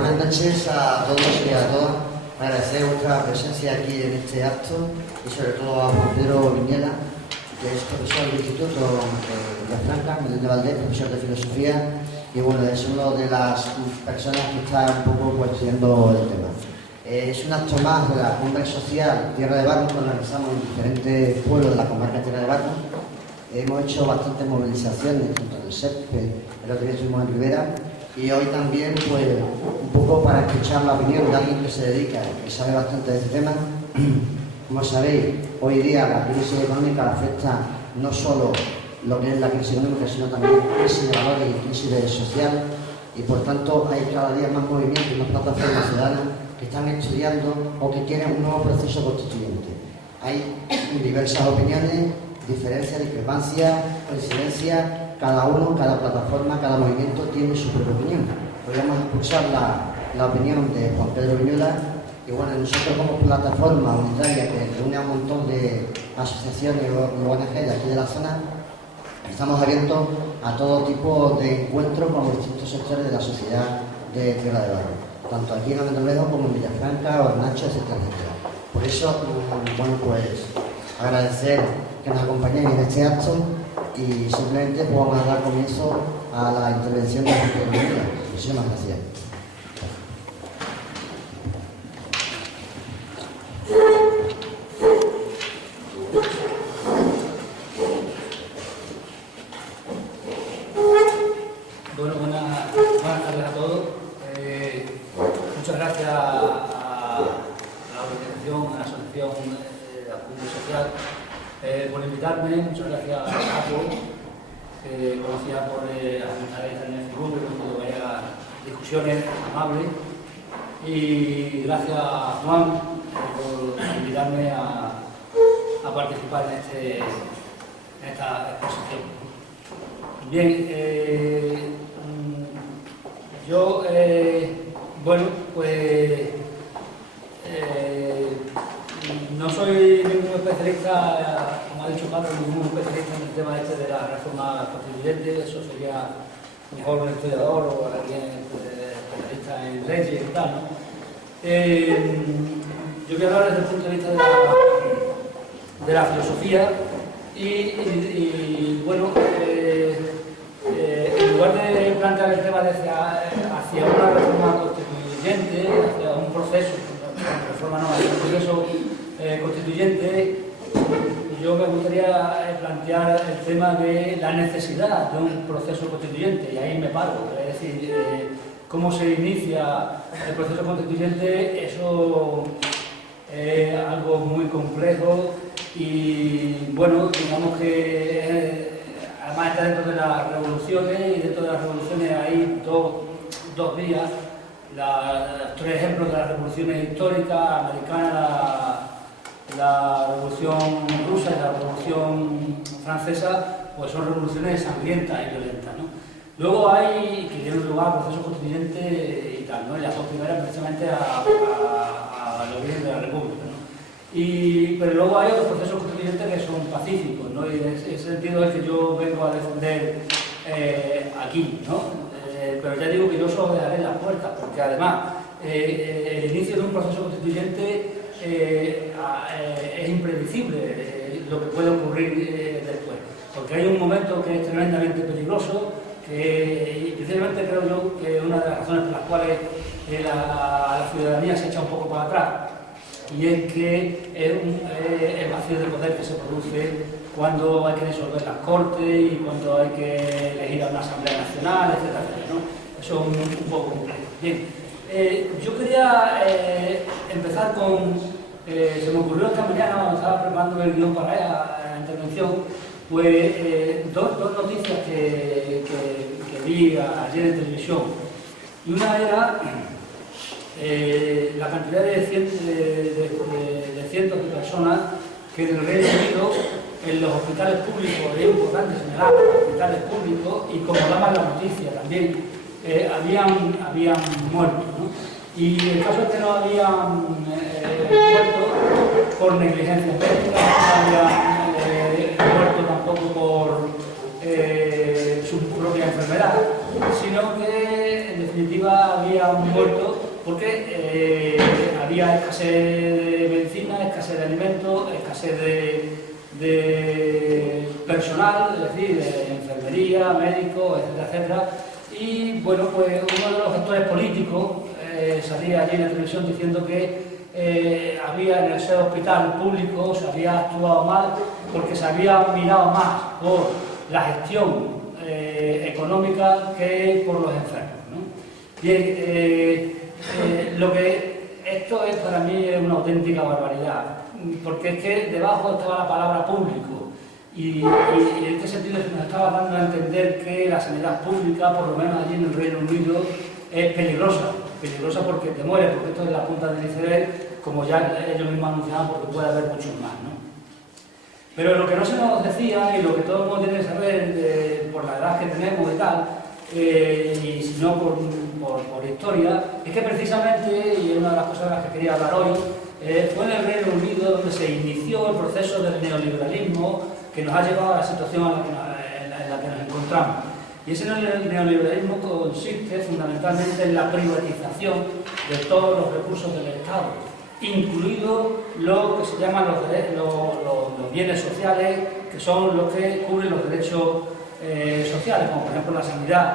Buenas noches a todos y a todas. Agradecer vuestra presencia aquí en este acto y sobre todo a Juan Pedro Viñela, que es profesor del Instituto de Villafranca, Miguel de Valdés, profesor de filosofía, y bueno, es una de las personas que está un poco estudiando el tema. Es un acto más de la cumbre social Tierra de Barro que organizamos en diferentes pueblos de la comarca Tierra de Barro. Hemos hecho bastantes movilizaciones, tanto en el SEPE, el otro día estuvimos en Rivera, y hoy también, pues, un poco para escuchar la opinión de alguien que se dedica, que sabe bastante de este tema. Como sabéis, hoy día la crisis económica afecta no solo lo que es la crisis económica, sino también crisis de valores y crisis social, y por tanto hay cada día más movimientos y más plataformas ciudadanas que están estudiando o que quieren un nuevo proceso constituyente. Hay diversas opiniones, diferencias, discrepancias, coincidencias. Cada uno, cada plataforma, cada movimiento tiene su propia opinión. Podríamos escuchar la opinión de Juan Pedro Viñola, y bueno, nosotros como plataforma unitaria que reúne a un montón de asociaciones y ONG de aquí de la zona, estamos abiertos a todo tipo de encuentros con los distintos sectores de la sociedad de Tierra de Barro, tanto aquí en Almendralejo como en Villafranca, Hornacho, etcétera, etcétera. Por eso, bueno, pues agradecer que nos acompañéis en este acto y simplemente pues, vamos a dar comienzo a la intervención de Juan Pedro Viñola. Muchísimas gracias. Bueno, buenas tardes a todos. Muchas gracias a la organización, a la asociación de la Cumbre Social por invitarme. Muchas gracias a Paco, que conocía por estar en el grupo, cuando vaya discusiones amables. Y gracias a Juan por invitarme a participar en esta exposición. Bien, yo, bueno, pues no soy ningún especialista, como ha dicho Paco, ningún especialista en el tema este de la reforma constituyente. Eso sería mejor un historiador o alguien especialista en leyes y tal, ¿no? Yo voy a hablar desde el punto de vista de la filosofía y bueno, en lugar de plantear el tema hacia una reforma constituyente, hacia un proceso, hacia un proceso constituyente, yo me gustaría plantear el tema de la necesidad de un proceso constituyente, y ahí me paro. Es decir, cómo se inicia el proceso constituyente, eso es algo muy complejo y, bueno, digamos que además está dentro de las revoluciones, y dentro de las revoluciones hay dos vías. Los tres ejemplos de las revoluciones históricas, americana, la revolución rusa y la revolución francesa, pues son revoluciones sangrientas y violentas, ¿no? Luego hay que tienen lugar procesos constituyentes y tal, ¿no? Y las dos primeras precisamente al origen de la República, ¿no? Pero luego hay otros procesos constituyentes que son pacíficos, ¿no? Y en ese sentido es que yo vengo a defender aquí, ¿no? Pero ya digo que yo solo dejaré las puertas, porque además el inicio de un proceso constituyente es imprevisible lo que puede ocurrir después, porque hay un momento que es tremendamente peligroso, y precisamente creo yo que una de las razones por las cuales la ciudadanía se echa un poco para atrás, y es que es el vacío de poder que se produce cuando hay que disolver las Cortes y cuando hay que elegir a una Asamblea Nacional, etcétera, etcétera, ¿no? Eso es un poco complejo. Bien, yo quería empezar con... se me ocurrió esta mañana cuando estaba preparando el guión para la intervención, pues dos noticias que vi ayer en televisión. Y una era la cantidad de cientos de personas que en el Reino Unido, en los hospitales públicos, es importante señalar los hospitales públicos, y como daban la noticia también, habían muerto, ¿no? Y el caso es que no habían muerto por negligencia médica, no habían muerto tampoco por su propia enfermedad, sino que en definitiva definitiva habían muerto porque había escasez de medicina, escasez de alimentos, escasez de personal, es decir, de enfermería, médicos, etcétera, etcétera. Y bueno, pues uno de los gestores políticos salía allí en la televisión diciendo que había en ese hospital público se había actuado mal porque se había mirado más por la gestión económica que por los enfermos, ¿no? Bien, esto es para mí una auténtica barbaridad, porque es que debajo estaba la palabra público y en este sentido se nos estaba dando a entender que la sanidad pública, por lo menos allí en el Reino Unido, es peligrosa porque te mueres, porque esto es la punta del iceberg, como ya ellos mismos anunciaban, porque puede haber muchos más, ¿no? Pero lo que no se nos decía, y lo que todo el mundo tiene que saber por la edad que tenemos y tal, y si no por historia, es que precisamente, y es una de las cosas de las que quería hablar hoy, fue en el Reino Unido donde se inició el proceso del neoliberalismo que nos ha llevado a la situación en la que nos encontramos. Y ese neoliberalismo consiste fundamentalmente en la privatización de todos los recursos del Estado, incluido lo que se llaman los bienes sociales, que son los que cubren los derechos sociales, como por ejemplo la sanidad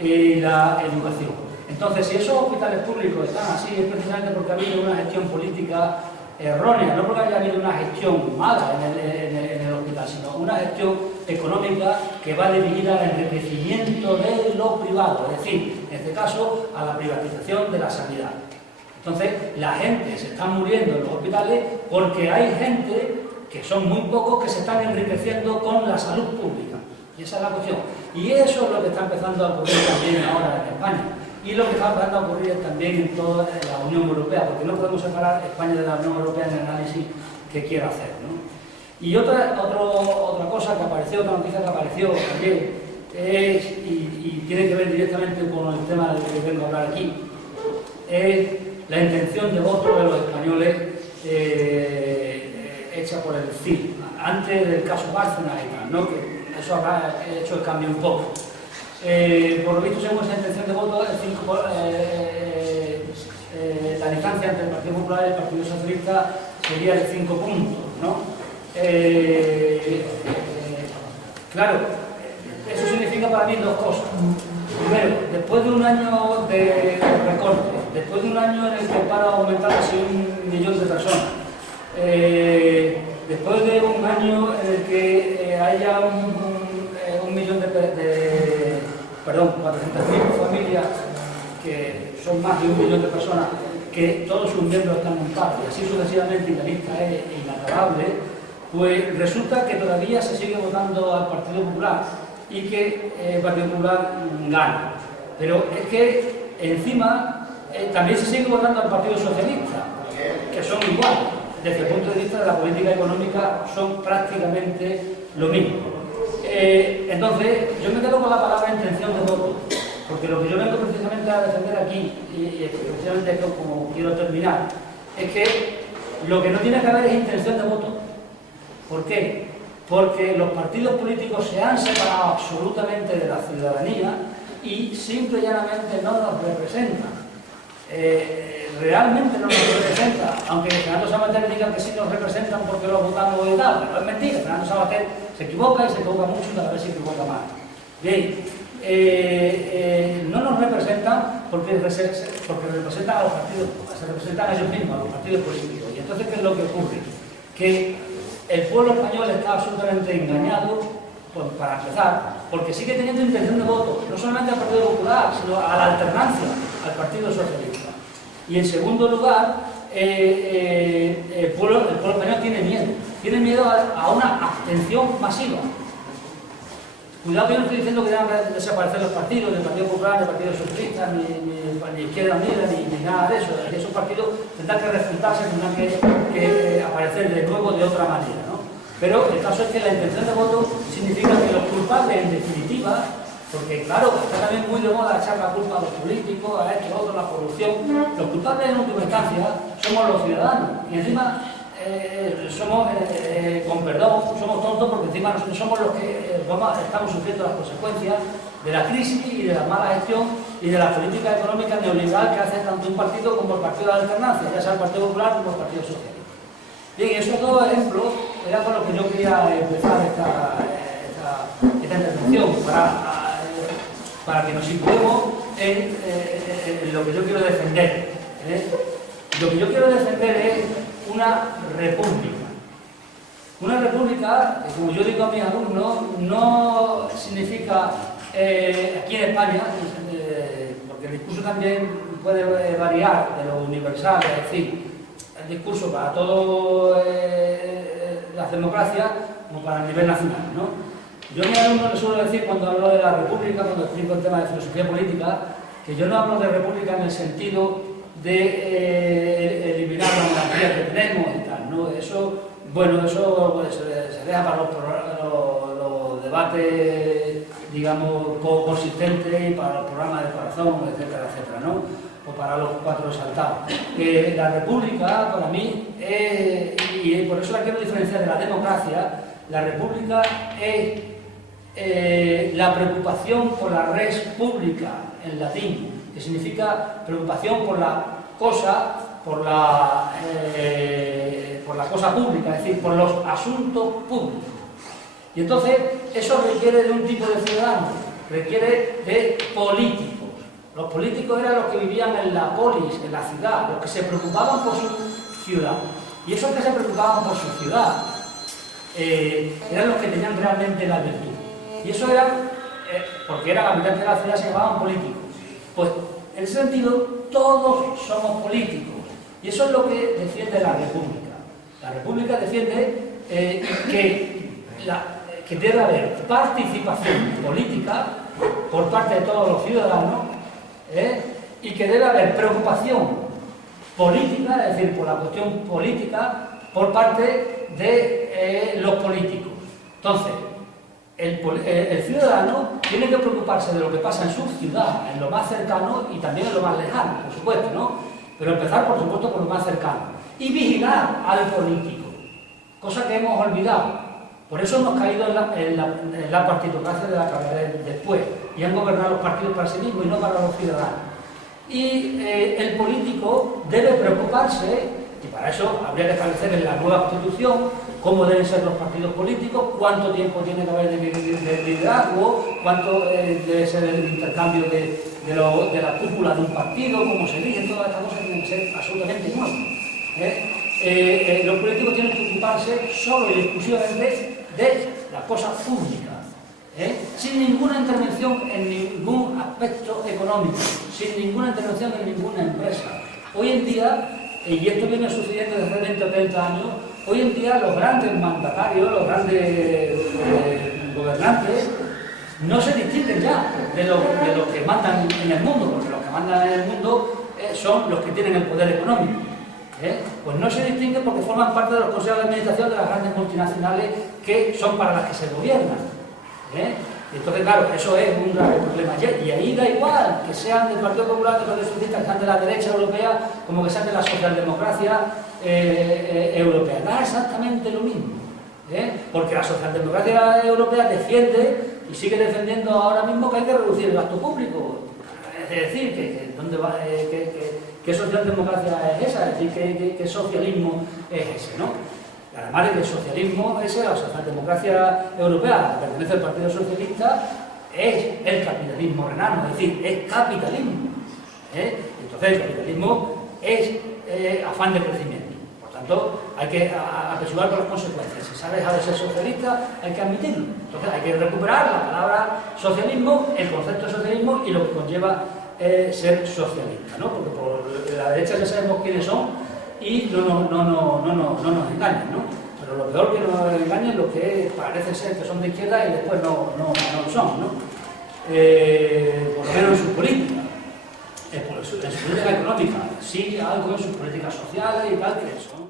y la educación. Entonces, si esos hospitales públicos están así, es precisamente porque ha habido una gestión política errónea, no porque haya habido una gestión mala en el hospital, sino una gestión económica que va dirigida al enriquecimiento de lo privado, es decir, en este caso, a la privatización de la sanidad. Entonces, la gente se está muriendo en los hospitales porque hay gente, que son muy pocos, que se están enriqueciendo con la salud pública. Y esa es la cuestión. Y eso es lo que está empezando a ocurrir también ahora en España. Y lo que está empezando a ocurrir también en toda la Unión Europea, porque no podemos separar España de la Unión Europea en el análisis que quiera hacer, ¿no? Y otra cosa que apareció, otra noticia que apareció ayer, y tiene que ver directamente con el tema del que vengo a hablar aquí, es la intención de voto de los españoles hecha por el CIS, antes del caso Bárcenas y tal, ¿no? Que eso habrá hecho el cambio un poco. Por lo visto, según esa intención de voto, la distancia entre el Partido Popular y el Partido Socialista sería de 5 puntos, ¿no? Claro, eso significa para mí dos cosas. Primero, después de un año de recorte, después de un año en el que el paro ha aumentado casi 1 millón de personas, después de un año en el que haya un millón 400.000 familias, que son más de 1 millón de personas, que todos sus miembros están en paro, y así sucesivamente, y la lista es inacabable, pues resulta que todavía se sigue votando al Partido Popular y que el Partido Popular gana. Pero es que encima también se sigue votando al Partido Socialista, que son iguales. Desde el punto de vista de la política económica son prácticamente lo mismo. Entonces, yo me quedo con la palabra intención de voto, porque lo que yo vengo precisamente a defender aquí, y precisamente como quiero terminar, es que lo que no tiene que haber es intención de voto. ¿Por qué? Porque los partidos políticos se han separado absolutamente de la ciudadanía y simple y llanamente no nos representan. Realmente no nos representa, aunque Fernando Savater diga que sí nos representan porque lo votamos y tal, pero es mentira. Fernando Savater se equivoca y se equivoca mucho y cada vez se equivoca más. Bien, no nos representan porque representan a los partidos, se representan a ellos mismos, a los partidos políticos. Y entonces, ¿qué es lo que ocurre? Que el pueblo español está absolutamente engañado, pues, para empezar, porque sigue teniendo intención de voto, no solamente al Partido Popular, sino a la alternancia, al Partido Socialista. Y en segundo lugar, el pueblo español tiene miedo a una abstención masiva. Cuidado que yo no estoy diciendo que deban desaparecer los partidos, ni el Partido Popular, ni el Partido Socialista, ni Izquierda Unida, ni nada de eso. Esos partidos tendrán que refundarse, tendrán que aparecer de nuevo de otra manera, ¿no? Pero el caso es que la intención de voto significa que los culpables, en definitiva, porque claro, está también muy de moda echar la culpa a los políticos, a esto, a otro, la corrupción. Los culpables en última instancia somos los ciudadanos. Y encima somos, con perdón, somos tontos porque encima nosotros somos los que estamos sufriendo las consecuencias de la crisis y de la mala gestión y de la política económica neoliberal que hace tanto un partido como el Partido de la Alternancia, ya sea el Partido Popular como el Partido Socialista. Bien, esos dos ejemplos era con lo que yo quería empezar esta intervención, para que nos situemos en lo que yo quiero defender. Lo que yo quiero defender es una república. Una república, como yo digo a mis alumnos, no significa aquí en España, porque el discurso también puede variar de lo universal, es decir, el discurso para todas las democracias como para el nivel nacional, ¿no? Yo a mis alumnos les suelo decir, cuando hablo de la república, cuando explico el tema de filosofía política, que yo no hablo de república en el sentido de eliminar la monarquía que tenemos y tal, ¿no? Eso, bueno, eso pues, se deja para los debates, digamos, poco consistentes y para los programas de corazón, etcétera, etcétera, ¿no? O para los cuatro exaltados. La república, para mí, y por eso la quiero diferenciar de la democracia, la república es la preocupación por la res publica, en latín, que significa preocupación por la cosa, por la cosa pública, es decir, por los asuntos públicos. Y entonces, eso requiere de un tipo de ciudadanos, requiere de políticos. Los políticos eran los que vivían en la polis, en la ciudad, los que se preocupaban por su ciudad. Y esos que se preocupaban por su ciudad eran los que tenían realmente la virtud. Y eso era, porque eran habitantes de la ciudad, se llamaban políticos. Pues, en ese sentido, todos somos políticos. Y eso es lo que defiende la República. La República defiende que debe haber participación política por parte de todos los ciudadanos, y que debe haber preocupación política, es decir, por la cuestión política, por parte de los políticos. Entonces, el ciudadano tiene que preocuparse de lo que pasa en su ciudad, en lo más cercano y también en lo más lejano, por supuesto, ¿no? Pero empezar, por supuesto, por lo más cercano. Y vigilar al político, cosa que hemos olvidado. Por eso hemos caído en la partidocracia de la que hablaré después, y han gobernado los partidos para sí mismos y no para los ciudadanos. Y el político debe preocuparse, y para eso habría que establecer en la nueva Constitución cómo deben ser los partidos políticos, cuánto tiempo tiene que haber de liderazgo, cuánto debe ser el intercambio de la cúpula de un partido, cómo se elige, todas estas cosas tienen que ser absolutamente nuevas. Los políticos tienen que ocuparse solo y exclusivamente de las cosas públicas, sin ninguna intervención en ningún aspecto económico, sin ninguna intervención en ninguna empresa. Hoy en día, y esto viene sucediendo desde hace 20 o 30 años, hoy en día los grandes mandatarios, los grandes gobernantes, no se distinguen ya de los que mandan en el mundo, porque los que mandan en el mundo son los que tienen el poder económico. Pues no se distinguen porque forman parte de los consejos de administración de las grandes multinacionales que son para las que se gobiernan. Entonces, claro, eso es un grave problema. Y ahí da igual que sean del Partido Popular, del Partido Socialista, que sean de la derecha europea, como que sean de la socialdemocracia europea. Da exactamente lo mismo. Porque la socialdemocracia europea defiende y sigue defendiendo ahora mismo que hay que reducir el gasto público. Es decir, ¿dónde va? ¿Qué socialdemocracia es esa? Es decir, ¿qué socialismo es ese, no? Además del socialismo, la socialdemocracia europea, que pertenece al Partido Socialista, es el capitalismo renano, es decir, es capitalismo. Entonces, el capitalismo es afán de crecimiento. Por tanto, hay que apechugar con las consecuencias. Si se ha dejado de ser socialista, hay que admitirlo. Entonces, hay que recuperar la palabra socialismo, el concepto de socialismo y lo que conlleva ser socialista, ¿no? Porque por la derecha ya sabemos quiénes son y no nos engañan, ¿no? Pero lo peor que nos engañan es lo que parece ser que son de izquierda y después no lo son, ¿no? Por lo menos en su política. En su política económica, sí, algo en sus políticas sociales y tal, que son